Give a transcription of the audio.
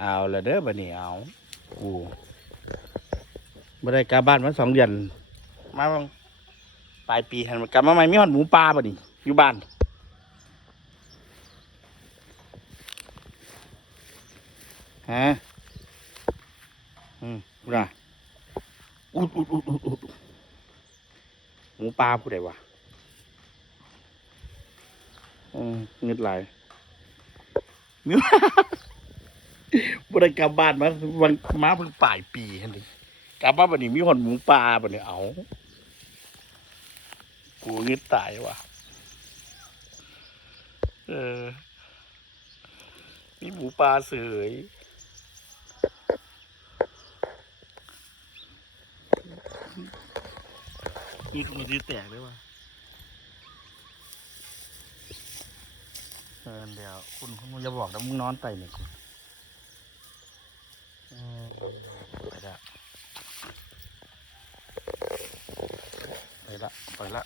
เอาละเด้อบัดนี้เอากูบ่ได้กลับบ้านมา2 เดือนมาปลายปีหันกลับมาใหม่มีหอดหมูปลาบัดนี้อยู่บ้านฮะน่ะอุดหมูปลาผู้ใดวะเงินไหลมีบ่ได้กลับบ้านมาวันมาเพิ่งปลายปีหั่นดิกลับมาบัดนี้มีหอดหมูปลาบัดนี้เอากูเงินตายว่ะมีหมูปลาเสยมีคนที่แตกด้วยว่ะเดี๋ยวคุณอย่าบอกนะมึงนอนไต่เนี่ยคุณไปละไปละ